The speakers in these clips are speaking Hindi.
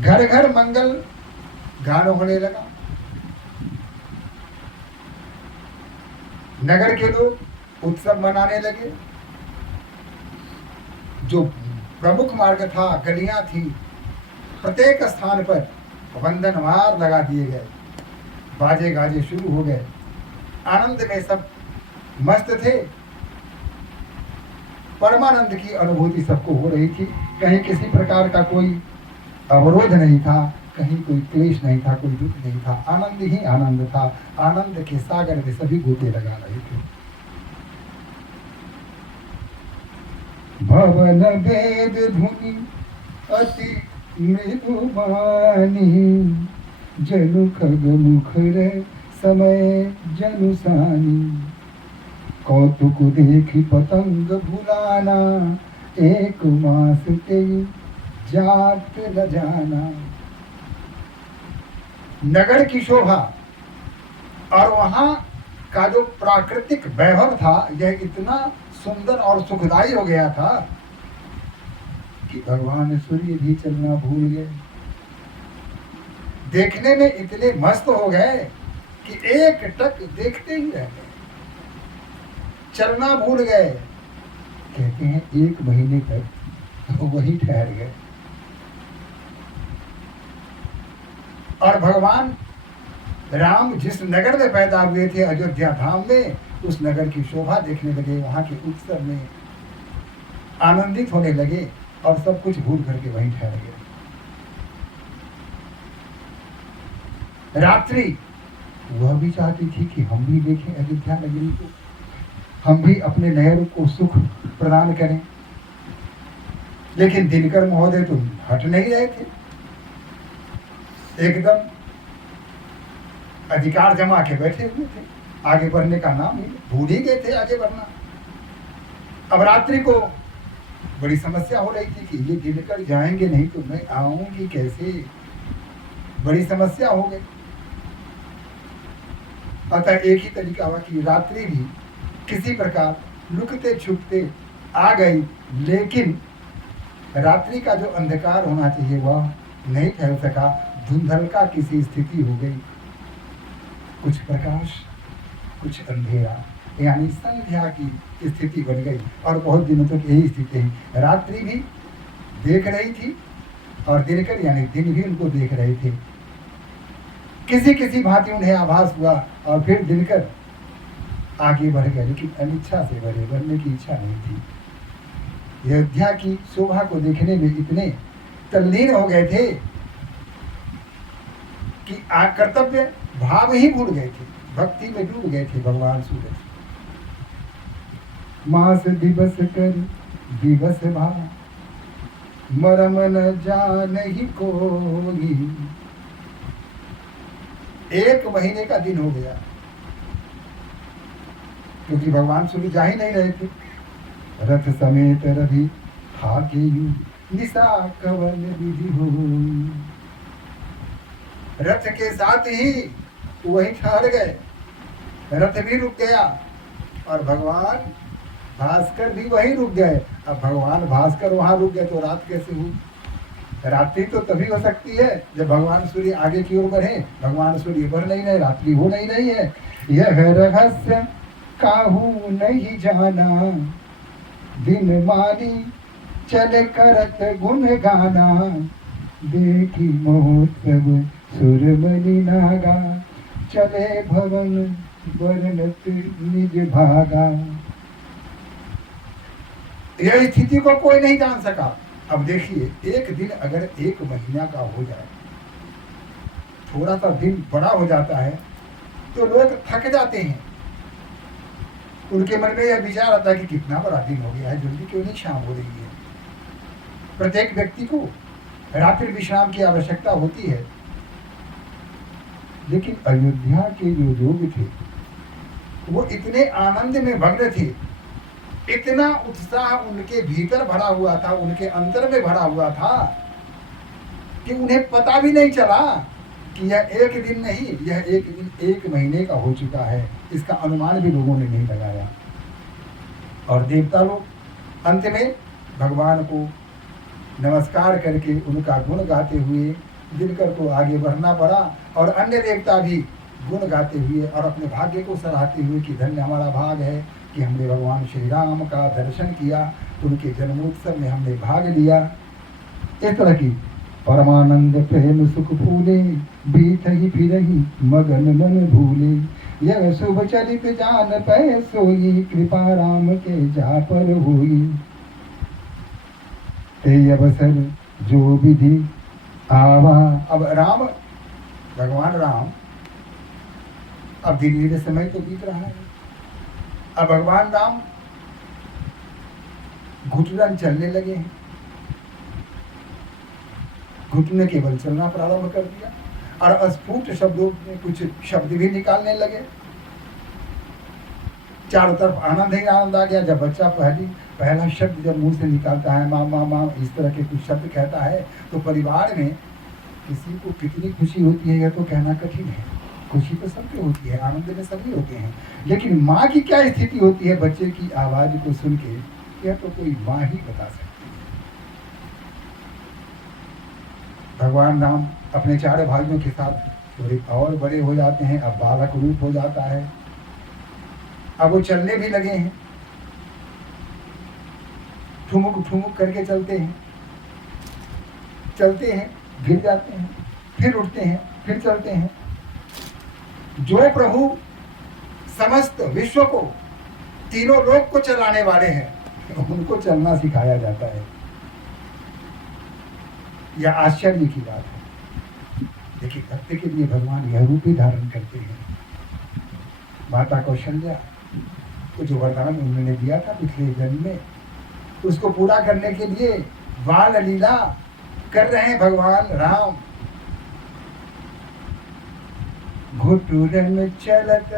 घर घर मंगल गान होने लगा। नगर के लोग उत्सव मनाने लगे। जो प्रमुख मार्ग था, गलियां थी, प्रत्येक स्थान पर वंदनवार लगा दिए गए, बाजे गाजे शुरू हो गए। आनंद में सब मस्त थे। परमानंद की अनुभूति सबको हो रही थी। कहीं किसी प्रकार का कोई अवरोध नहीं था, कहीं कोई क्लेश नहीं था, कोई दुख नहीं था। आनंद ही आनंद था। आनंद के सागर में सभी गोते लगा रहे थे। भवन वेद धुनि अति मृदुबानी, जनु खग मुखर समय जनु सानी। कौतुक देखी पतंग भुलाना, एक मास ते जात न जाना। नगर की शोभा और वहां का जो प्राकृतिक वैभव था, यह इतना सुंदर और सुखदायी हो गया था कि भगवान सूर्य भी चलना भूल गए। देखने में इतने मस्त हो गए कि एक टक देखते ही रह गए, चलना भूल गए। कहते हैं 1 महीने तक वही ठहर गए। और भगवान राम जिस नगर में पैदा हुए थे, अयोध्या धाम में, उस नगर की शोभा देखने लगे, वहां के उत्सव में आनंदित होने लगे और सब कुछ भूल करके वहीं ठहर गए। रात्रि वह भी चाहती थी कि हम भी देखें अयोध्या नगरी को, हम भी अपने नहर को सुख प्रदान करें। लेकिन दिनकर महोदय तो हट नहीं रहे थे। एकदम अधिकार जमा के बैठे हुए थे, आगे बढ़ने का नाम ही भूल ही गए थे आगे बढ़ना। अब रात्रि को बड़ी समस्या हो रही थी कि ये दिनकर जाएंगे नहीं तो मैं आऊंगी कैसे, बड़ी समस्या हो गई। अतः एक ही तरीका हुआ कि रात्रि भी किसी प्रकार लुकते छुपते आ गई। लेकिन रात्रि का जो अंधकार होना चाहिए वह नहीं फैल सका। धुंधलका किसी स्थिति हो गई, कुछ प्रकाश कुछ अंधेरा, यानी संध्या की स्थिति बन गई। और बहुत दिनों तक यही स्थिति है। रात्रि भी देख रही थी और दिनकर यानी दिन भी उनको देख रहे थे। किसी किसी भांति उन्हें आभास हुआ और फिर दिनकर आगे बढ़ गए, लेकिन अनिच्छा से बढ़े, बढ़ने की इच्छा नहीं थी। अयोध्या की शोभा को देखने में इतने तल्लीन हो गए थे कि कर्तव्य भाव ही भूल गए थे, भक्ति में डूब गए थे भगवान सूरज। मास दिवस कर दिवस भाव, मरम न जानहि कोई। 1 महीने का दिन हो गया, क्योंकि भगवान सूर्य जा ही नहीं रहे थे। रथ समेत रवि हाके निशा कवन विधि हो। रथ के साथ ही वहीं ठहर गए, रथ भी रुक गया और भगवान भास्कर भी वहीं रुक गए। अब भगवान भास्कर वहां रुक गए तो रात कैसे हुई? रात्रि तो तभी हो सकती है जब भगवान सूर्य आगे की ओर बढ़े। भगवान सूर्य बढ़ नहीं रहे, रात्रि हो नहीं रही है। यह रहस्य काहू नहीं जाना, दिन मानी चले करत गुण गाना। देखी महोत्सव सुरमणि नागा, चले भवन वर्णत निज भागा। यह स्थिति को कोई नहीं जान सका। अब देखिए, एक दिन अगर 1 महीना का हो जाए, थोड़ा सा दिन बड़ा हो जाता है तो लोग थक जाते हैं। उनके मन में यह विचार आता है कि कितना बड़ा दिन हो गया है, जल्दी क्यों नहीं शाम हो रही है। प्रत्येक व्यक्ति को रात्रि विश्राम की आवश्यकता होती है। लेकिन अयोध्या के जो लोग थे वो इतने आनंद में भग्न थे, इतना उत्साह उनके भीतर भरा हुआ था, उनके अंतर में भरा हुआ था कि उन्हें पता भी नहीं चला कि यह 1 दिन नहीं, यह 1 दिन 1 महीने का हो चुका है। इसका अनुमान भी लोगों ने नहीं लगाया। और देवता लोग अंत में भगवान को नमस्कार करके उनका गुण गाते हुए दिनकर को आगे बढ़ना पड़ा, और अन्य देवता भी गुण गाते हुए और अपने भाग्य को सराहते हुए कि धन्य हमारा भाग है कि हमने भगवान श्री राम का दर्शन किया, उनके जन्मोत्सव में हमने भाग लिया। इस तरह की परमानंद प्रेम सुख फूले, बीत ही फिर ही मगन मन भूले, यह शुभ चरित जान पै सोई, कृपा राम के जा पर हुई। ते अवसर जो विधि आवा। अब राम, भगवान राम, अब धीरे धीरे समय तो बीत रहा है। अब भगवान राम घुटन चलने लगे हैं, घुटने केवल चलना प्रारंभ कर दिया, और अस्फुट शब्दों में कुछ शब्द भी निकालने लगे। चारों तरफ आनंद ही आनंद आ गया। जब बच्चा पहला शब्द जब मुंह से निकालता है, माँ माँ माँ, इस तरह के कुछ शब्द कहता है, तो परिवार में किसी को कितनी खुशी होती है यह तो कहना कठिन है। खुशी तो सबके होती है, आनंद में सभी होते हैं, लेकिन माँ की क्या स्थिति होती है बच्चे की आवाज को सुन के, यह तो कोई माँ ही बता सकती है। भगवान राम अपने चारों भाइयों के साथ थोड़े और बड़े हो जाते हैं, अब बालक रूप हो जाता है, अब वो चलने भी लगे हैं, ठुमुक ठुमुक करके चलते हैं, चलते हैं, गिर जाते हैं, फिर उठते हैं, फिर चलते हैं। जो प्रभु समस्त विश्व को, तीनों लोक को चलाने वाले हैं, उनको चलना सिखाया जाता है। यह आश्चर्य की बात है। देखिए, भक्त के लिए भगवान यह रूप ही धारण करते हैं। माता कौशल्या को जो वरदान उन्होंने दिया था पिछले जन्म में, उसको पूरा करने के लिए बाल लीला कर रहे हैं भगवान राम। घुटुरन चलत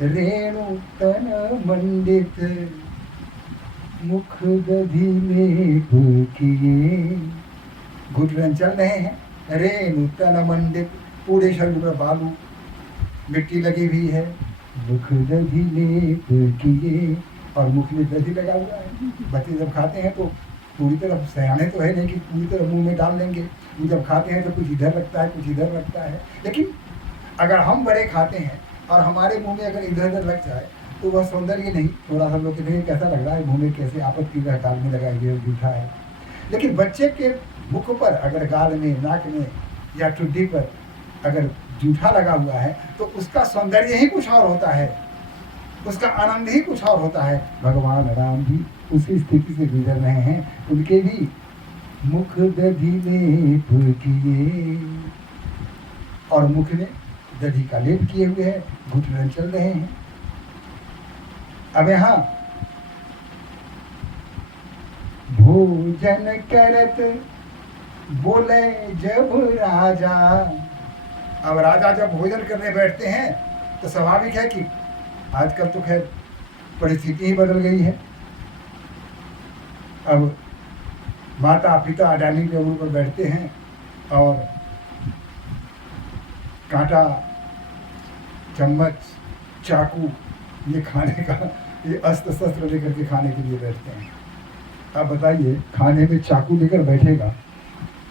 रेणु तन मंडित, मुख दधि लेप किए। घुटुरन चल रहे हैं, रेणु तन मंडित, पूरे शरीर पर बालू मिट्टी लगी हुई है, मुख दधि लेप किए, और मुख में दधि लगा हुआ है। बच्चे जब खाते हैं तो पूरी तरफ, सयाने तो है नहीं कि पूरी तरह मुंह में डाल लेंगे, वो जब खाते हैं तो कुछ इधर लगता है, कुछ इधर लगता है। लेकिन अगर हम बड़े खाते हैं और हमारे मुंह में अगर इधर उधर लग जाए तो वह सौंदर्य नहीं, थोड़ा सा लोग कहते कैसा लग रहा है मुंह में, कैसे आपत्ति का गाल में लगा हुआ जूठा है। लेकिन बच्चे के मुख पर अगर गाल में, नाक में या ठुड्डी पर अगर जूठा लगा हुआ है तो उसका सौंदर्य ही कुछ और होता है, उसका आनंद ही कुछ और होता है। भगवान राम भी उसी स्थिति से गुजर रहे हैं, उनके भी मुख दधि लेप किए, और मुख में दधि का लेप किए हुए हैं, घुटन चल रहे हैं। अब यहाँ भोजन करत बोले जब राजा। अब राजा जब भोजन करने बैठते हैं तो स्वाभाविक है कि आजकल तो खैर परिस्थिति ही बदल गई है। अब माता पिता डाइनिंग टेबल पर बैठते हैं और कांटा, चम्मच, चाकू, ये खाने का ये अस्त्र शस्त्र लेकर के खाने के लिए बैठते हैं। आप बताइए, खाने में चाकू लेकर बैठेगा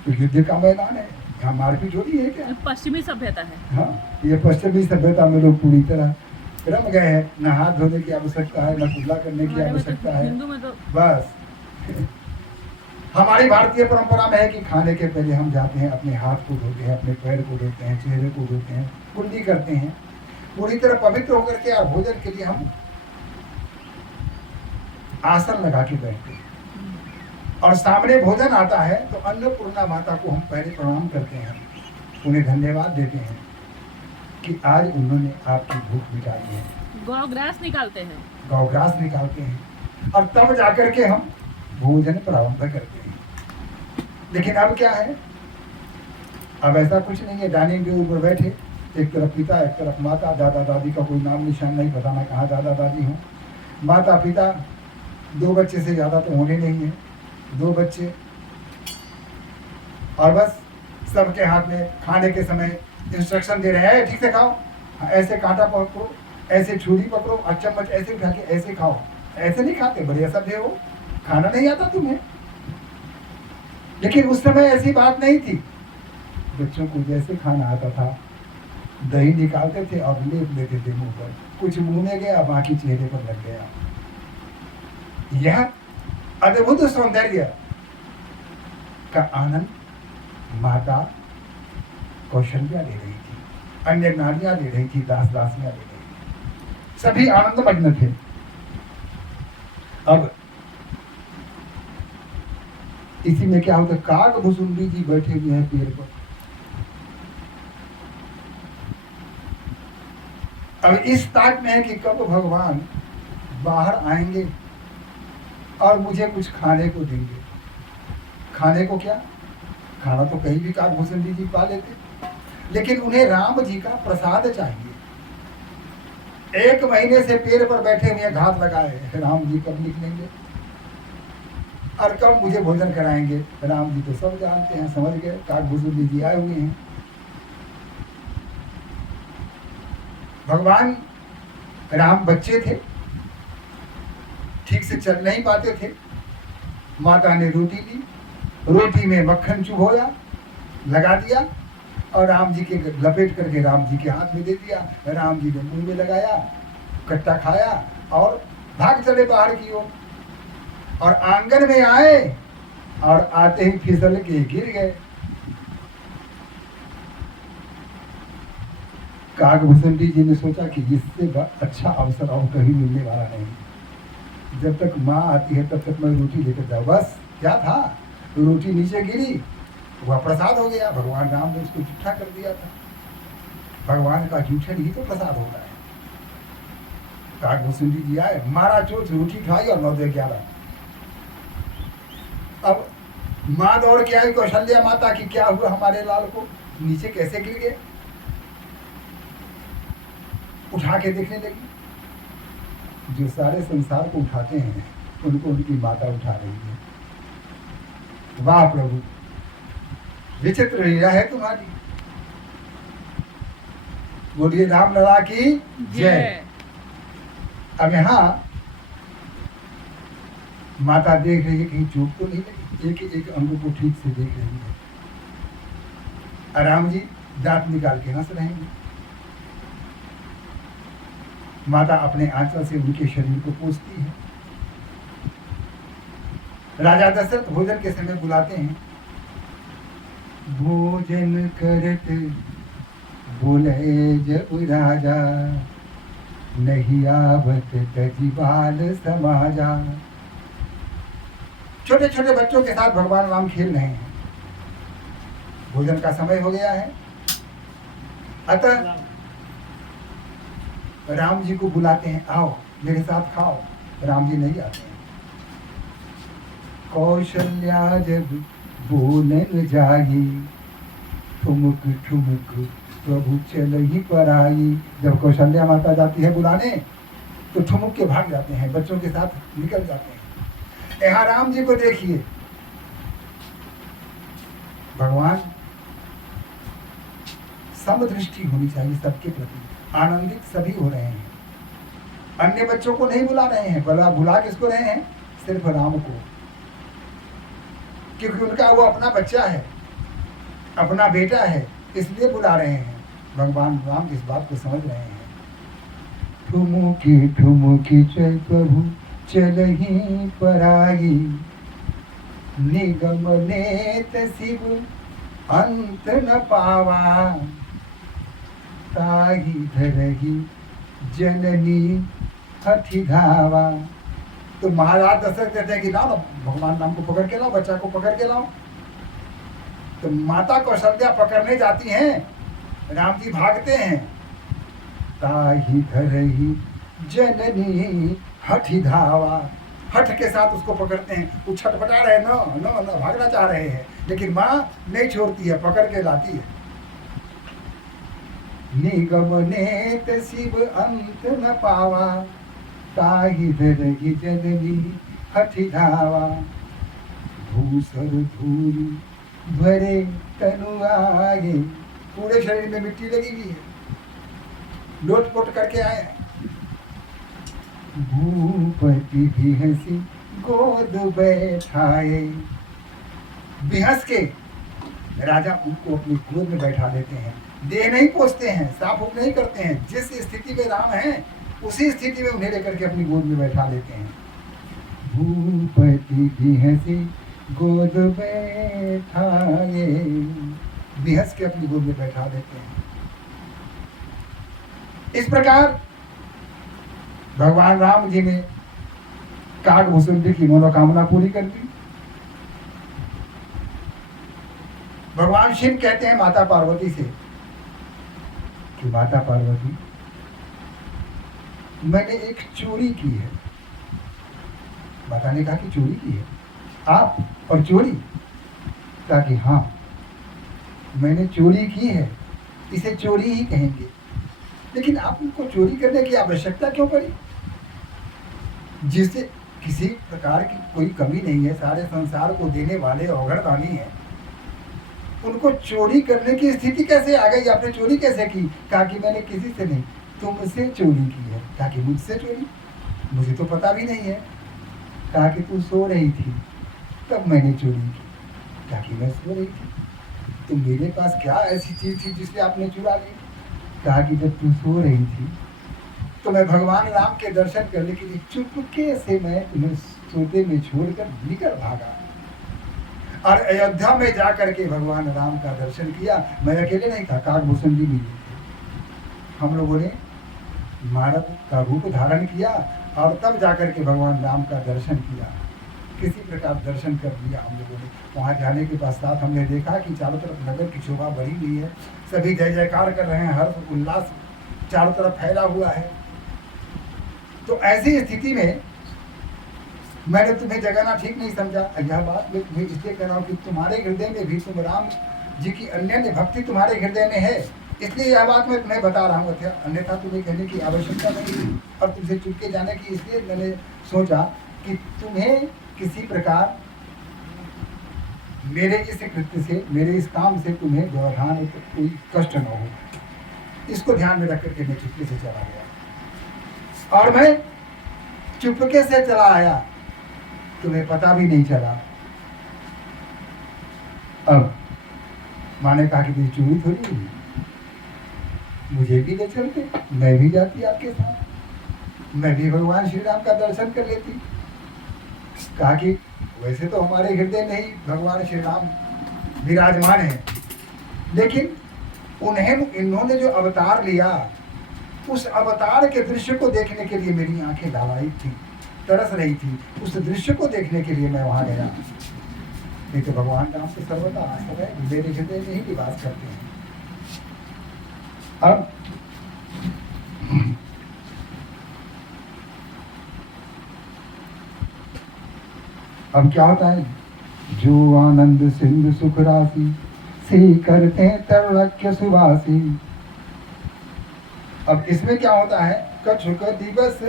तो युद्ध का मैदान है, यहाँ मारपीट होती है क्या? पश्चिमी सभ्यता है। हाँ, ये पश्चिमी सभ्यता में लोग पूरी तरह रम गए हैं। न हाथ धोने की आवश्यकता है, न कुल्ला करने की आवश्यकता है। हिंदू में तो बस हमारी भारतीय परंपरा में है कि खाने के पहले हम जाते हैं, अपने हाथ को धोते हैं, अपने पैर को धोते हैं, चेहरे को धोते हैं, कुंडी करते हैं, पूरी तरह पवित्र होकर के, और भोजन के लिए हम आसन लगा के बैठते हैं, और सामने भोजन आता है तो अन्नपूर्णा माता को हम पहले प्रणाम करते हैं, उन्हें धन्यवाद देते हैं कि आज उन्होंने आपकी भूख मिटाई है। गौग्रास निकालते हैं, गौग्रास निकालते हैं, और तब जाकर के हम भोजन प्रारंभ करते हैं। लेकिन अब क्या है, अब ऐसा कुछ नहीं है। डाइनिंग टेबल पर बैठे, एक तरफ पिता, एक तरफ माता, दादा दादी का कोई नाम निशान नहीं, पता ना कहाँ दादा दादी हों। माता पिता, 2 बच्चे से ज़्यादा तो होने नहीं है, 2 बच्चे, और बस सबके हाथ में खाने के समय इंस्ट्रक्शन दे रहे हैं, ठीक से खाओ, ऐसे कांटा पकड़ो, ऐसे छुरी पकड़ो, और चम्मच ऐसे उठा के ऐसे खाओ। ऐसे नहीं खाते, बड़े असभ्य हो, खाना नहीं आता तुम्हें। लेकिन उस समय ऐसी बात नहीं थी। बच्चों को जैसे खाना आता था, दही निकालते थे और लेप लेते थे मुंह पर, कुछ मुंह में गया बाकी चेहरे पर लग गया। यह अद्भुत सौंदर्य का आनंद माता कौशल्या ले रही थी, अन्य नारियां ले रही थी, दास दासियां ले रही थी, सभी आनंद मग्न थे। अब इसी में क्या होता, काग भुसुंडी जी बैठे हुए हैं पेड़ पर। अब इस ताक में है कि कब भगवान बाहर आएंगे और मुझे कुछ खाने को देंगे। खाने को क्या, खाना तो कहीं भी काग भुसुंडी जी पा लेते, लेकिन उन्हें राम जी का प्रसाद चाहिए। 1 महीने से पेड़ पर बैठे हुए घात लगाए, राम जी कब निकलेंगे और कब मुझे भोजन कराएंगे। राम जी तो सब जानते हैं, समझ गए, काग भुसुंडी जी आए हुए हैं। भगवान राम बच्चे थे, ठीक से चल नहीं पाते थे। माता ने रोटी ली, रोटी में मक्खन चुभोया, लगा दिया और राम जी के लपेट करके राम जी के हाथ में दे दिया। राम जी ने मुंह में लगाया, कट्टा खाया और भाग चले बाहर की ओर। और आंगन में आए और आते ही फिसल के गिर गए। काग भुसुंडी जी ने सोचा कि इससे अच्छा अवसर और कहीं मिलने वाला नहीं, जब तक माँ आती है तब तक मैं रोटी लेकर जाऊँ। बस क्या था, रोटी नीचे गिरी, वह प्रसाद हो गया। भगवान राम ने उसको जूठा कर दिया था। भगवान का जूठन ही तो प्रसाद होता है। काग भुसुंडी जी आए, मारा चोट, रोटी खाई और 9-11। अब माँ दौड़ के आई कौशल्या माता की, क्या हुआ हमारे लाल को, नीचे कैसे गिर गए। उठा के देखने लगी। जो सारे संसार को उठाते हैं उनको उनकी माता उठा रही है। वाह प्रभु, विचित्र लीला है तुम्हारी। बोलिए राम लला की जय। अब यहाँ माता देख रही है कहीं चूक तो नहीं लगी, एक एक अंग को ठीक से देख रही है। राम जी दांत निकाल के हंस रहे हैं। माता अपने आंचल से उनके शरीर को पोंछती है। राजा दशरथ भोजन के समय बुलाते हैं। भोजन करते बोले जब राजा, नहीं आवत तजिबाल समाजा। छोटे छोटे बच्चों के साथ भगवान राम खेल रहे हैं। भोजन का समय हो गया है, अतः राम जी को बुलाते हैं, आओ मेरे साथ खाओ। राम जी नहीं आते हैं। कौशल्या जब बोलन जाई, ठुमुक ठुमुक प्रभु चल ही पर आई। जब कौशल्या माता जाती है बुलाने तो ठुमुक के भाग जाते हैं, बच्चों के साथ निकल जाते हैं। यहाँ राम जी को देखिए, भगवान समदृष्टि होनी चाहिए सबके प्रति, आनंदित सभी हो रहे हैं। अन्य बच्चों को नहीं बुला रहे हैं, बुला किसको रहे हैं, सिर्फ राम को, क्योंकि उनका वो अपना बच्चा है, अपना बेटा है, इसलिए बुला रहे हैं। भगवान राम इस बात को समझ रहे हैं। ठुमुकी चल प्रभु चल ही पर आई, निगम नेत शिव अंत न पावा, ताही धरही जननी हठी धावा। तो महाराज दशरथ कहते हैं कि लाओ भगवान राम को पकड़ के लाओ, बच्चा को पकड़ के लाओ। तो माता कौशल्या पकड़ने जाती हैं, राम जी भागते हैं। ताही धरही जननी हठी धावा, हठ के साथ उसको पकड़ते हैं। वो छटपटा रहे, न भागना चाह रहे हैं, लेकिन माँ नहीं छोड़ती है, पकड़ के लाती है। निगम नेत शिव अंत न पावा, ताही धरही जननी हठी धावा। भूसर धूरी भरे तनु आए, पूरे शरीर में मिट्टी लगी हुई है, लोटपोट करके आए। भूपति भी हंसी गोद बैठाए, बेहस के राजा उनको अपनी गोद में बैठा लेते हैं, देह नहीं पोछते हैं, साफ उप नहीं करते हैं, जिस स्थिति में राम है उसी स्थिति में उन्हें लेकर के अपनी गोद में बैठा लेते हैं। भूपति बिहसी गोद बैठाए, बेहस के अपनी गोद में बैठा देते हैं। इस प्रकार भगवान राम जी ने काकभूषुंडी की मनोकामना पूरी कर दी। भगवान शिव कहते हैं माता पार्वती से कि माता पार्वती, मैंने एक चोरी की है। माता ने कहा कि चोरी की है आप, और चोरी? कहा कि हाँ, मैंने चोरी की है, इसे चोरी ही कहेंगे। लेकिन आप उनको चोरी करने की आवश्यकता क्यों पड़ी? जिससे किसी प्रकार की कोई कमी नहीं है, सारे संसार को देने वाले औघड़दानी है, उनको चोरी करने की स्थिति कैसे आ गई? आपने चोरी कैसे की? कहा कि मैंने किसी से नहीं, तुमसे चोरी की है। कहा कि मुझसे चोरी? मुझे तो पता भी नहीं है। कहा कि तू सो रही थी तब मैंने चोरी की। कहा कि मैं सो रही थी, तो मेरे पास क्या ऐसी चीज थी जिससे आपने चुरा ली? कहा कि जब तू सो रही थी तो मैं भगवान राम के दर्शन करने के लिए चुपके से मैं तुम्हें सोते में छोड़कर निकल भागा, और अयोध्या में जाकर के भगवान राम का दर्शन किया। मैं अकेले नहीं था, काकभूषुंडी भी थे। हम लोगों ने मानव का रूप धारण किया और तब जाकर के भगवान राम का दर्शन किया। किसी प्रकार दर्शन कर लिया हम लोगों ने। वहाँ जाने के पश्चात हमने देखा कि चारों तरफ नगर की शोभा बढ़ी हुई है, सभी जय जयकार कर रहे हैं, हर्ष उल्लास चारों तरफ फैला हुआ है। तो ऐसी स्थिति में मैंने तुम्हें जगाना ठीक नहीं समझा। यह बात मैं तुम्हें इसलिए कह रहा हूँ कि तुम्हारे हृदय में भी तुम राम जी की अन्य भक्ति तुम्हारे हृदय में है, इसलिए यह बात मैं तुम्हें बता रहा हूँ। अन्यथा तुम्हें कहने की आवश्यकता नहीं थी, और तुमसे चुपके जाने की इसलिए मैंने सोचा कि तुम्हें किसी प्रकार मेरे इस कृत्य से, मेरे इस काम से तुम्हें व्यवधान कोई कष्ट न हो। इसको ध्यान में रख करके मैं चुपके से चला गया, और मैं चुपके से चला आया, तुम्हें पता भी नहीं चला। अब माँ ने कहा कि तेरी चोरी थोड़ी हुई, मुझे भी ले चलते, मैं भी जाती आपके साथ, मैं भी भगवान श्री राम का दर्शन कर लेती। कहा कि वैसे तो हमारे हृदय में ही भगवान श्री राम विराजमान है, लेकिन इन्होंने जो अवतार लिया, उस अवतार के दृश्य को देखने के लिए मेरी आंखें लालायित थी, तरस रही थी। उस दृश्य को देखने के लिए मैं वहां गया। नहीं तो भगवान राम से सर्वदा सदैव मेरे हृदय में ही निवास करते हैं। अब क्या होता है? जो आनंद सिंधु सुख राशि से करते तरक्य सुवासी। अब इसमें क्या होता है? कछुक दिवस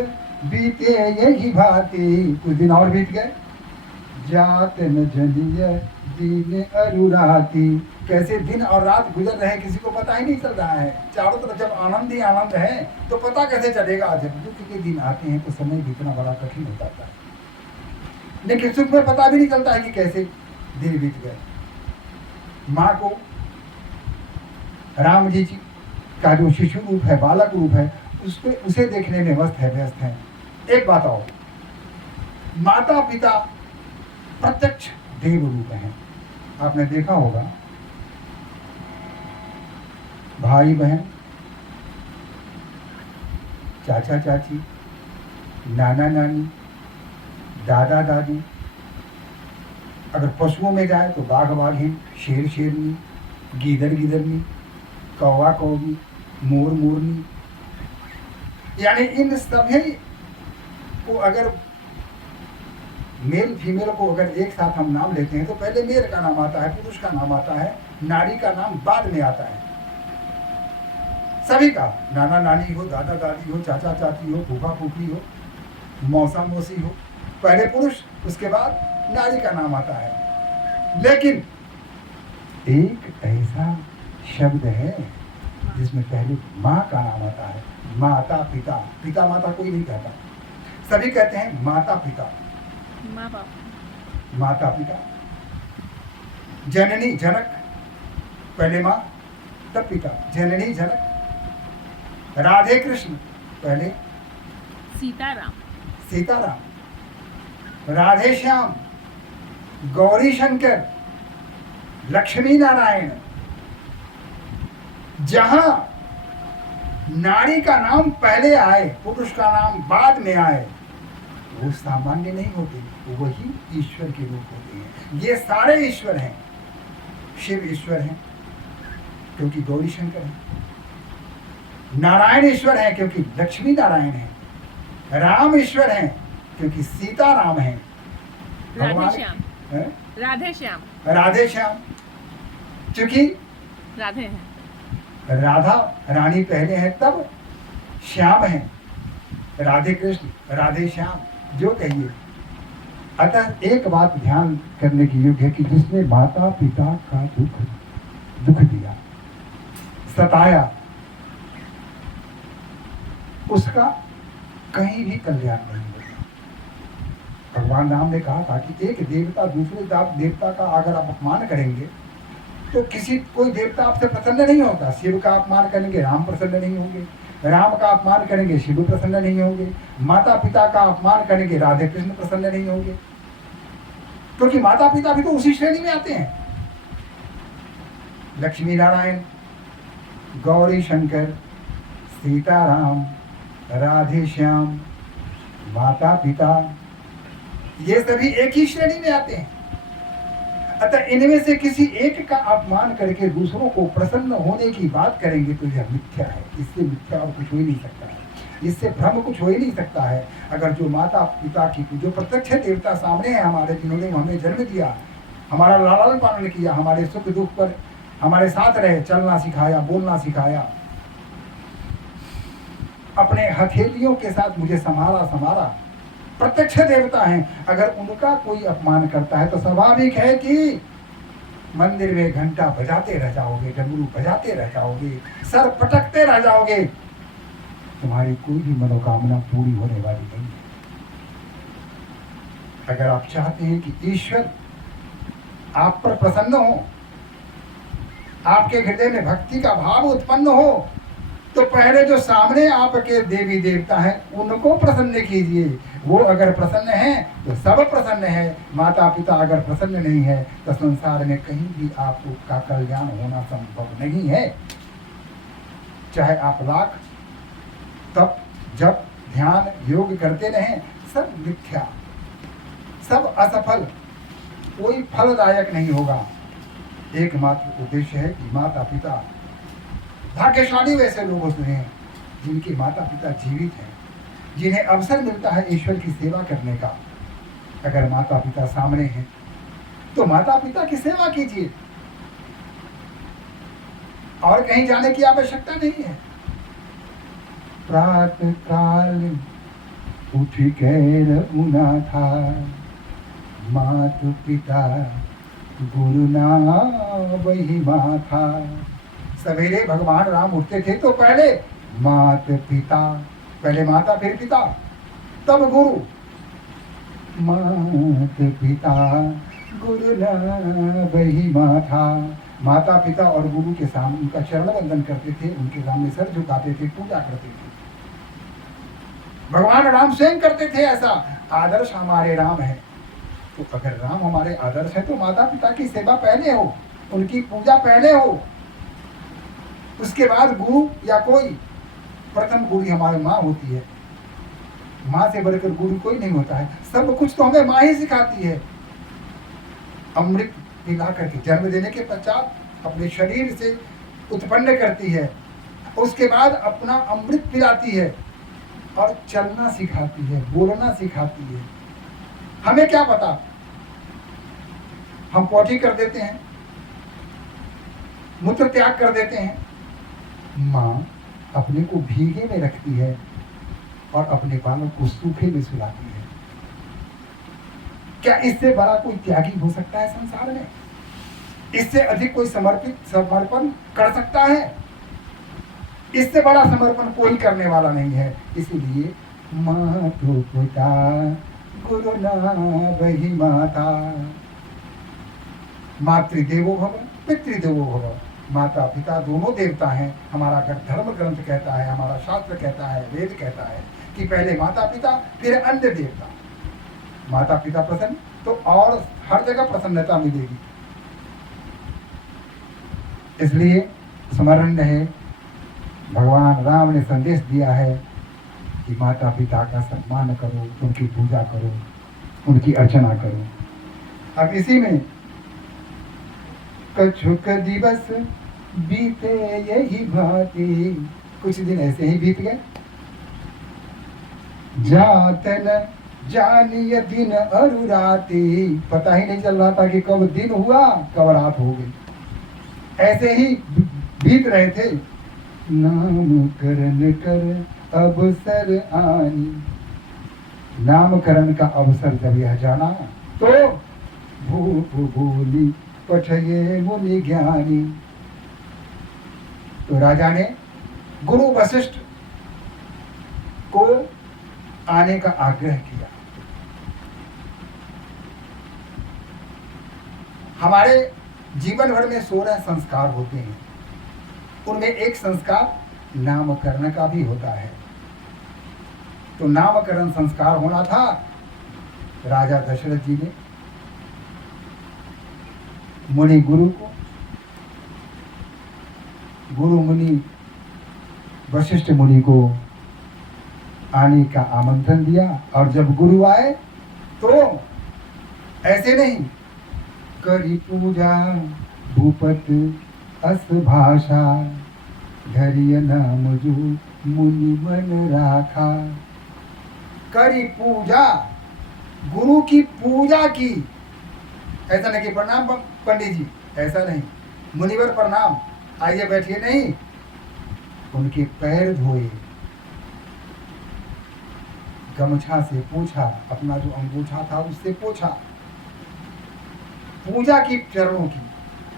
बीते यही भांति, कुछ दिन और बीत गए, जात न जनिय दिन अरुराती। कैसे दिन और रात गुजर रहे हैं किसी को पता ही नहीं चल रहा है। चारों तरफ जब आनंद ही आनंद है तो पता कैसे चलेगा? जब दुख के दिन आते हैं तो समय बीतना बड़ा कठिन हो जाता है, लेकिन सुख में पता भी नहीं चलता है कि कैसे दिन बीत गए। माँ को राम जी का जो शिशु रूप है, बालक रूप है, उसे देखने में व्यस्त है। एक बात और, माता पिता प्रत्यक्ष देव रूप हैं। आपने देखा होगा, भाई बहन, चाचा चाची, नाना नानी, दादा दादी, अगर पशुओं में जाए तो बाघ बाघिन, शेर शेरनी, गीदड़ गिदड़नी, कौवा कौवी, मोर मोरनी, यानी इन सभी को अगर मेल फीमेल को अगर एक साथ हम नाम लेते हैं तो पहले मेल का नाम आता है, पुरुष का नाम आता है, नारी का नाम बाद में आता है। सभी का, नाना नानी हो, दादा दादी हो, चाचा चाची हो, फूफा फूफी हो, मौसा मौसी हो, पहले पुरुष, उसके बाद नारी का नाम आता है। लेकिन एक ऐसा शब्द है जिसमें पहले माँ का नाम आता है। माता पिता, पिता माता कोई नहीं कहता, सभी कहते हैं माता पिता, माँ बाप, माता पिता। जननी जनक, पहले माँ तब पिता, जननी जनक। राधे कृष्ण, पहले सीताराम। सीताराम। राधे श्याम, गौरी शंकर, लक्ष्मी नारायण। जहां नारी का नाम पहले आए, पुरुष का नाम बाद में आए, वो सामान्य नहीं होते, वही ईश्वर के रूप होते हैं। ये सारे ईश्वर हैं। शिव ईश्वर हैं क्योंकि गौरी शंकर है। नारायण ईश्वर है क्योंकि लक्ष्मी नारायण है। राम ईश्वर हैं क्योंकि सीता राम है। राधे श्याम। है? राधे श्याम। राधे श्याम, क्योंकि राधे हैं। राधा रानी पहले है, तब श्याम है। राधे कृष्ण, राधे श्याम, जो कहिए। अतः एक बात ध्यान करने की योग्य है कि जिसने माता पिता का दुख दिया, सताया, उसका कहीं भी कल्याण नहीं होगा। भगवान राम ने कहा था कि एक देवता दूसरे देवता का अगर आप अपमान करेंगे तो कोई देवता आपसे प्रसन्न नहीं होता। शिव का अपमान करेंगे, राम प्रसन्न नहीं होंगे। राम का अपमान करेंगे, शिव प्रसन्न नहीं होंगे। माता पिता का अपमान करेंगे, राधे कृष्ण प्रसन्न नहीं होंगे, क्योंकि माता पिता भी तो उसी श्रेणी में आते हैं। लक्ष्मी नारायण, गौरी शंकर, सीताराम, राधे श्याम, माता पिता, ये सभी एक ही श्रेणी में आते हैं। अतः इनमें से किसी एक का अपमान करके दूसरों को प्रसन्न होने की बात करेंगे तो यह मिथ्या है। इससे मिथ्या और कुछ हो ही नहीं सकता है, इससे भ्रम कुछ हो ही नहीं सकता है। अगर जो माता पिता की, जो प्रत्यक्ष देवता सामने है हमारे, जिन्होंने हमें जन्म दिया, हमारा लालन पालन किया, हमारे सुख दुख पर हमारे साथ रहे, चलना सिखाया, बोलना सिखाया, अपने हथेलियों के साथ मुझे संभाला, प्रत्यक्ष देवता हैं। अगर उनका कोई अपमान करता है तो स्वाभाविक है कि मंदिर में घंटा बजाते रह जाओगे, डमरू बजाते रह जाओगे, सर पटकते रह जाओगे, तुम्हारी कोई भी मनोकामना पूरी होने वाली नहीं है। अगर आप चाहते हैं कि ईश्वर आप पर प्रसन्न हो, आपके हृदय में भक्ति का भाव उत्पन्न हो, तो पहले जो सामने आपके देवी देवता हैं उनको प्रसन्न कीजिए। वो अगर प्रसन्न हैं तो सब प्रसन्न है। माता पिता अगर प्रसन्न नहीं है तो संसार में कहीं भी आपका कल्याण होना संभव नहीं है। चाहे आप लाख तप जप ध्यान योग करते रहें, सब मिथ्या, सब असफल, कोई फलदायक नहीं होगा। एकमात्र उद्देश्य है कि माता पिता, भाग्यशाली वैसे लोग होते हैं जिनके माता पिता जीवित हैं, जिन्हें अवसर मिलता है ईश्वर की सेवा करने का। अगर माता पिता सामने हैं तो माता पिता की सेवा कीजिए, और कहीं जाने की आवश्यकता नहीं है। प्रातः काल उठ कर उना था, माता पिता गुरु ना वही माथा। सवेरे भगवान राम उठते थे तो पहले माता पिता, पहले माता फिर पिता, तब गुरु। माता पिता गुरु ना वही माथा। माता पिता और गुरु के सामने उनका चरण वंदन करते थे, उनके सामने सर झुकाते थे, पूजा करते थे। भगवान राम स्वयं करते थे ऐसा। आदर्श हमारे राम है, तो अगर राम हमारे आदर्श है तो माता पिता की सेवा पहले हो, उनकी पूजा पहले हो, उसके बाद गुरु या कोई। प्रथम गुरु हमारी माँ होती है, माँ से बढ़कर गुरु कोई नहीं होता है। सब कुछ तो हमें माँ ही सिखाती है। अमृत पिला करके जन्म देने के पश्चात अपने शरीर से उत्पन्न करती है, उसके बाद अपना अमृत पिलाती है और चलना सिखाती है, बोलना सिखाती है। हमें क्या पता, हम पॉटी कर देते हैं, मूत्र त्याग कर देते हैं। माँ अपने को भीगे में रखती है और अपने बालों को सूखे में सुलाती है। क्या इससे बड़ा कोई त्यागी हो सकता है संसार में? इससे अधिक कोई समर्पण कर सकता है? इससे बड़ा समर्पण कोई करने वाला नहीं है। इसीलिए मातु पिता गुरु ना वही माता। मातृदेवो भव पितृदेवो भव। माता पिता दोनों देवता हैं। हमारा धर्म ग्रंथ कहता है, हमारा शास्त्र कहता है, वेद कहता है कि पहले माता पिता फिर अन्य देवता। माता पिता प्रसन्न तो और हर जगह प्रसन्नता मिलेगी। इसलिए स्मरण रहे, भगवान राम ने संदेश दिया है कि माता पिता का सम्मान करो, उनकी पूजा करो, उनकी अर्चना करो। अब इसी में कछुक दिवस बीते यही भांति, कुछ दिन ऐसे ही बीत गए। जात न जानिय दिन अरु राति, पता ही नहीं चल रहा था कि कब दिन हुआ कब रात हो गई। ऐसे ही बीत रहे थे। नामकरण कर अवसर आनी, नामकरण का अवसर जब यह जाना तो भूप बोली पठये मुनि ज्ञानी। तो राजा ने गुरु वशिष्ठ को आने का आग्रह किया। हमारे जीवन भर में 16 संस्कार होते हैं, उनमें एक संस्कार नामकरण का भी होता है। तो नामकरण संस्कार होना था। राजा दशरथ जी ने मुनि गुरु को, गुरु मुनि वशिष्ठ मुनि को आने का आमंत्रण दिया। और जब गुरु आए तो ऐसे नहीं, करी पूजा भूपत अस भाषा, धरिय नाम जो मुनि मन राखा। करी पूजा, गुरु की पूजा की। ऐसा नहीं कि प्रणाम पंडित जी, ऐसा नहीं। मुनिवर प्रणाम, आइए बैठिए, नहीं, उनके पैर धोए, गमछा से पोछा, अपना जो अंगूठा था उससे पोछा, पूजा की चरणों की,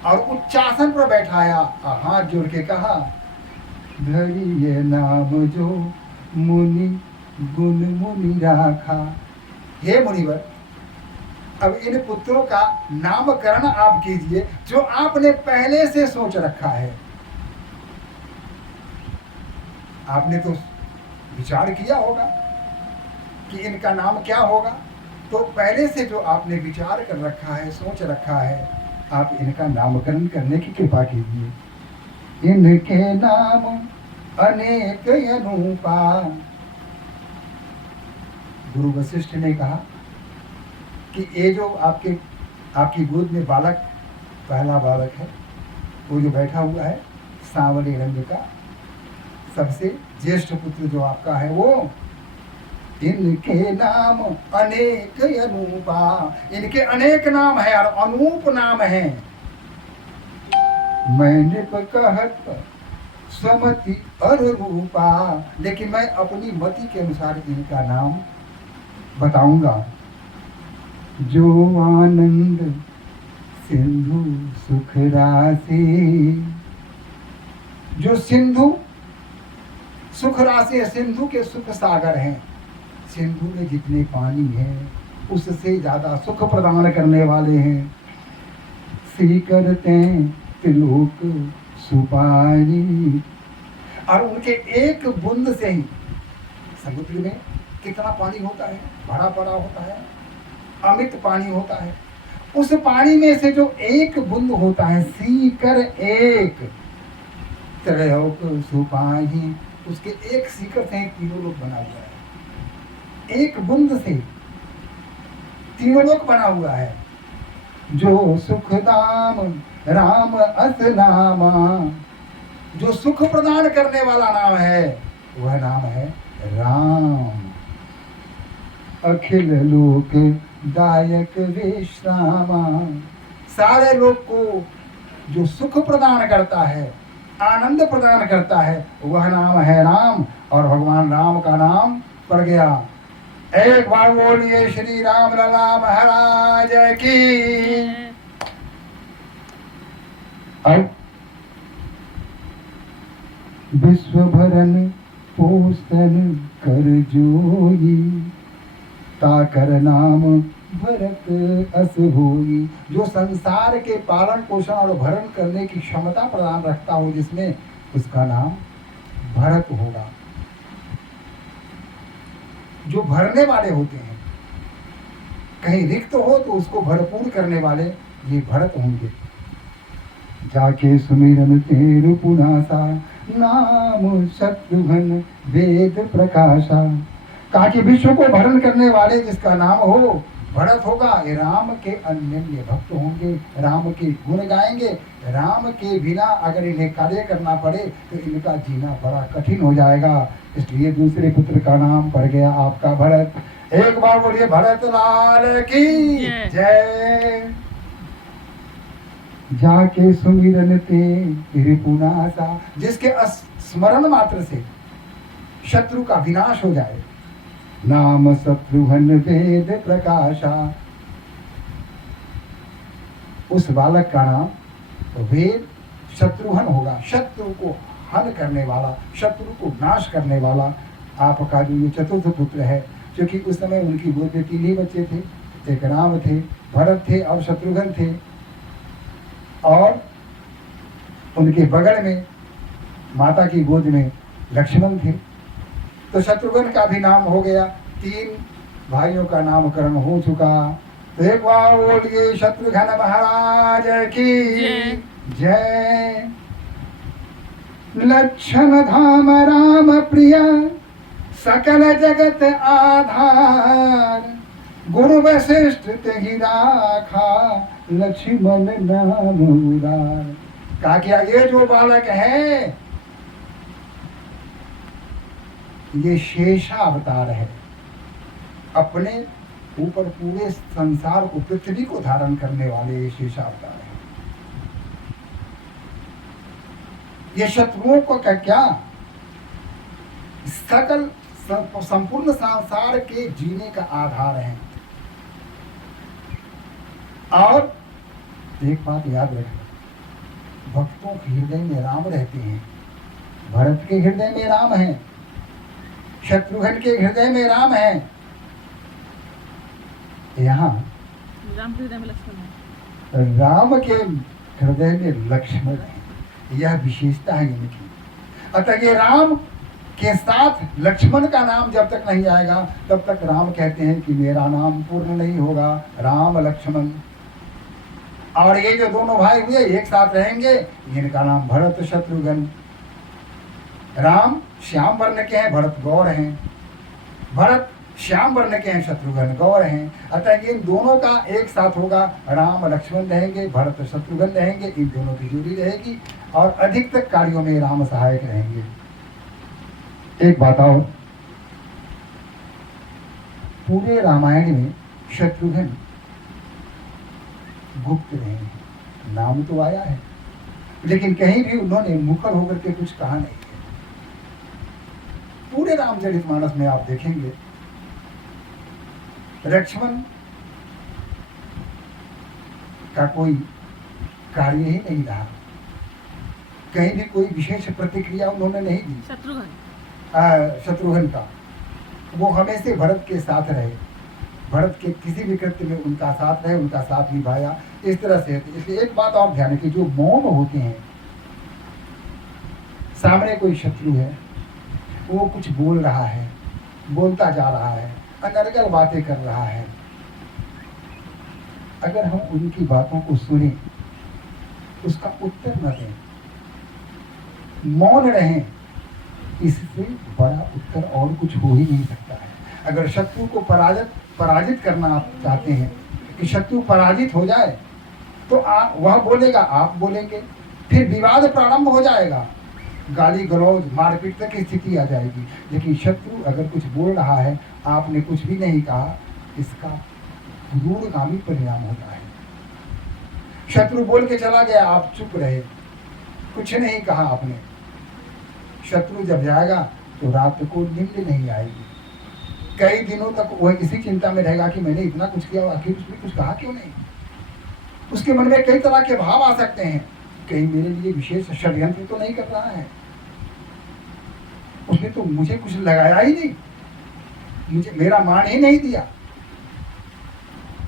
और उच्चासन पर बैठाया, हाथ जोड़ के कहा, धरिए नाम जो मुनि गुण मुनि राखा। हे मुनिवर, अब इन पुत्रों का नामकरण आप कीजिए जो आपने पहले से सोच रखा है। आपने तो विचार किया होगा कि इनका नाम क्या होगा, तो पहले से जो आपने विचार कर रखा है, सोच रखा है, आप इनका नामकरण करने की कृपा कीजिए। इनके नाम अनेक अनुपा। गुरु वशिष्ठ ने कहा कि ये जो आपकी गोद में बालक, पहला बालक है, वो जो बैठा हुआ है सांवले रंग का, सबसे ज्येष्ठ पुत्र जो आपका है, वो इनके नाम अनेक अनुपा। इनके अनेक नाम है और अनूप नाम है। मैंने कहत स्वमति अरूपा, लेकिन मैं अपनी मति के अनुसार इनका नाम बताऊंगा। जो आनंद सिंधु सुख राशि, जो सिंधु सुख राशि, सिंधु के सुख सागर हैं। सिंधु में जितने पानी है उससे ज्यादा सुख प्रदान करने वाले हैं। श्री करते त्रिलोक सुपारी, और उनके एक बूंद से ही, समुद्र में कितना पानी होता है, भरा पड़ा होता है, अमित पानी होता है, उस पानी में से जो एक बूंद होता है, सीकर एक त्रिलोक सुपाही, उसके एक सीकर से तीनों लोक बना हुआ है। एक बूंद से तीनों लोक बना हुआ है। जो सुख नाम राम अस नामा, जो सुख प्रदान करने वाला नाम है वह नाम है राम। अखिल लोक दायक विश्रामा, सारे लोग को जो सुख प्रदान करता है, आनंद प्रदान करता है, वह नाम है राम। और भगवान राम का नाम पड़ गया। एक बार बोलिए श्री राम लला महाराज की। अब विश्व भरन पोषण कर जोई, ताकर नाम भरत अस होई, जो संसार के पालन पोषण और भरण करने की क्षमता प्रदान रखता हो जिसमें, उसका नाम भरत होगा। जो भरने वाले होते हैं, कहीं रिक्त हो तो उसको भरपूर करने वाले ये भरत होंगे। जाके सुमिरन तेरु पुनासा, नाम शत्रुघ्न वेद प्रकाशा। कहा कि विश्व को भरण करने वाले जिसका नाम हो भरत होगा। ये राम के अनन्य भक्त होंगे, राम के गुण गाएंगे। राम के बिना अगर इन्हें कार्य करना पड़े तो इनका जीना बड़ा कठिन हो जाएगा। इसलिए दूसरे पुत्र का नाम पड़ गया आपका भरत। एक बार बोलिए भरत लाल की जय। जाके सुमिरन ते रिपुनासा, जिसके स्मरण मात्र से शत्रु का विनाश हो जाए। नाम शत्रुघ्न वेद प्रकाशा, उस बालक का नाम वेद शत्रुघ्न होगा। शत्रु को हल करने वाला, शत्रु को नाश करने वाला आपका जो ये चतुर्थ पुत्र है। क्योंकि उस समय उनकी गोद में 3 ही बच्चे थे, एक राम थे, भरत थे और शत्रुघ्न थे। और उनके बगल में माता की गोद में लक्ष्मण थे। तो शत्रुघ्न का भी नाम हो गया। 3 भाइयों का नामकरण हो चुका। तो एक बार बोलिए शत्रुघ्न महाराज की जय। लक्षण धाम राम प्रिय, सकल जगत आधार। गुरु वशिष्ठ तेहि राखा, लक्ष्मण नाम उदार। कहा क्या ये जो बालक है ये शेषा अवतार है। अपने ऊपर पूरे संसार को, पृथ्वी को धारण करने वाले ये शेषा अवतार है। ये शत्रुओं को क्या सकल संपूर्ण संसार के जीने का आधार है। और एक बात याद रखें, भक्तों के हृदय में राम रहते हैं। भरत के हृदय में राम है, शत्रुघ्न के हृदय में राम है। यहाँ राम के हृदय में लक्ष्मण है। राम के हृदय में लक्ष्मण है, यह विशेषता है इनकी। अतः ये राम के साथ लक्ष्मण का नाम जब तक नहीं आएगा तब तक राम कहते हैं कि मेरा नाम पूर्ण नहीं होगा, राम लक्ष्मण। और ये जो दोनों भाई हुए एक साथ रहेंगे, इनका नाम भरत शत्रुघ्न। राम श्याम वर्ण के हैं, भरत गौर हैं। भरत श्याम वर्ण के हैं, शत्रुघ्न गौर हैं। अतः इन दोनों का एक साथ होगा, राम लक्ष्मण रहेंगे, भरत शत्रुघ्न रहेंगे। इन दोनों की जोड़ी रहेगी और अधिकतर कार्यों में राम सहायक रहेंगे। एक बात और, पूरे रामायण में शत्रुघ्न गुप्त रहे हैं। नाम तो आया है लेकिन कहीं भी उन्होंने मुखर होकर के कुछ कहा नहीं है। पूरे रामचरितमानस में आप देखेंगे लक्ष्मण का कोई कार्य ही नहीं रहा, कहीं भी कोई विशेष प्रतिक्रिया उन्होंने नहीं दी। शत्रुघ्न का वो हमेशा भरत के साथ रहे, भरत के किसी भी कृत्य में उनका साथ रहे, उनका साथ निभाया, इस तरह से। इसलिए एक बात और ध्यान रखिए, जो मौन होते हैं, सामने कोई शत्रु है, वो कुछ बोल रहा है, बोलता जा रहा है, अनर्गल बातें कर रहा है, अगर हम उनकी बातों को सुने, उसका उत्तर न दें, मौन रहें, इससे बड़ा उत्तर और कुछ हो ही नहीं सकता है। अगर शत्रु को पराजित करना आप चाहते हैं कि शत्रु पराजित हो जाए तो वह बोलेगा, आप बोलेंगे, फिर विवाद प्रारंभ हो जाएगा, गाली गलौज मारपीट तक की स्थिति आ जाएगी। लेकिन शत्रु अगर कुछ बोल रहा है, आपने कुछ भी नहीं कहा, इसका दूरगामी परिणाम होता है। शत्रु बोल के चला गया, आप चुप रहे, कुछ नहीं कहा आपने, शत्रु जब जाएगा तो रात को नींद नहीं आएगी, कई दिनों तक वह इसी चिंता में रहेगा कि मैंने इतना कुछ किया, आखिर उसने कुछ कहा क्यों नहीं। उसके मन में कई तरह के भाव आ सकते हैं, कहीं मेरे लिए विशेष षड्यंत्र तो नहीं कर रहा है, उसने तो मुझे कुछ लगाया ही नहीं, मुझे मेरा मान ही नहीं दिया।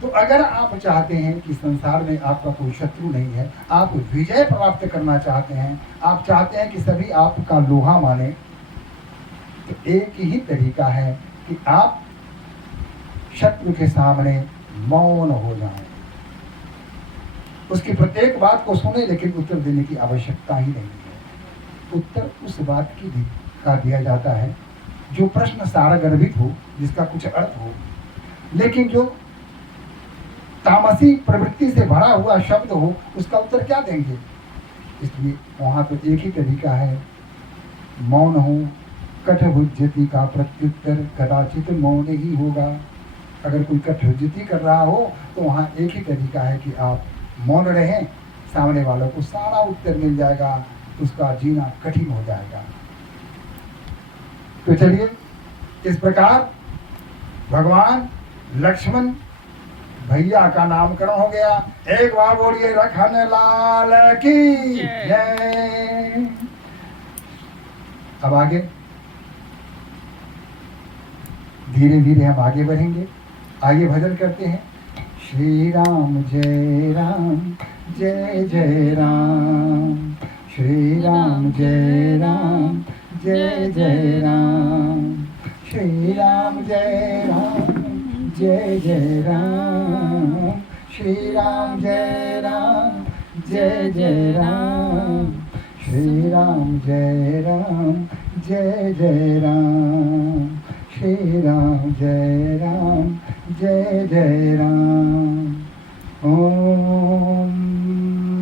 तो अगर आप चाहते हैं कि संसार में आपका कोई शत्रु नहीं है, आप विजय प्राप्त करना चाहते हैं, आप चाहते हैं कि सभी आपका लोहा माने, तो एक ही तरीका है कि आप शत्रु के सामने मौन हो जाएं। उसकी प्रत्येक बात को सुने, लेकिन उत्तर देने की आवश्यकता ही नहीं है। उत्तर उस बात की का दिया जाता है जो प्रश्न सारगर्भित हो, जिसका कुछ अर्थ हो, लेकिन जो तामसी प्रवृत्ति से भरा हुआ शब्द हो, उसका उत्तर क्या देंगे? इसलिए वहां तो एक ही तरीका है, मौन हो। कठभुज्यति का प्रत्युत्तर कदाचित मौन ही होगा। अगर कोई कठभुज्यति कर रहा हो तो वहां एक ही तरीका है कि आप मौन रहें, सामने वालों को सारा उत्तर मिल जाएगा, उसका जीना कठिन हो जाएगा। तो चलिए, इस प्रकार भगवान लक्ष्मण भैया का नामकरण हो गया। एक बार बोलिए रखन लाल की जय। अब आगे धीरे धीरे हम आगे बढ़ेंगे। आइए भजन करते हैं। श्री राम जय राम जय जय राम, श्री राम जय राम जय जय राम, श्री राम जय राम जय जय राम, श्री राम जय राम जय जय राम, श्री राम जय राम जय जय राम, श्री राम जय राम जय जय राम। ओम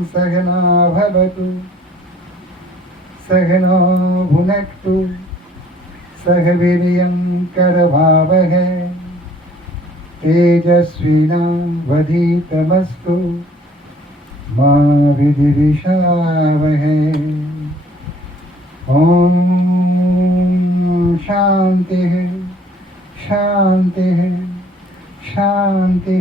सहना भवतु सहनो भुनक्तु सह वीर्यं करवावहै तेजस्विनावधीतमस्तु मा विद्विषावहै। ओम शांति शांति शांति।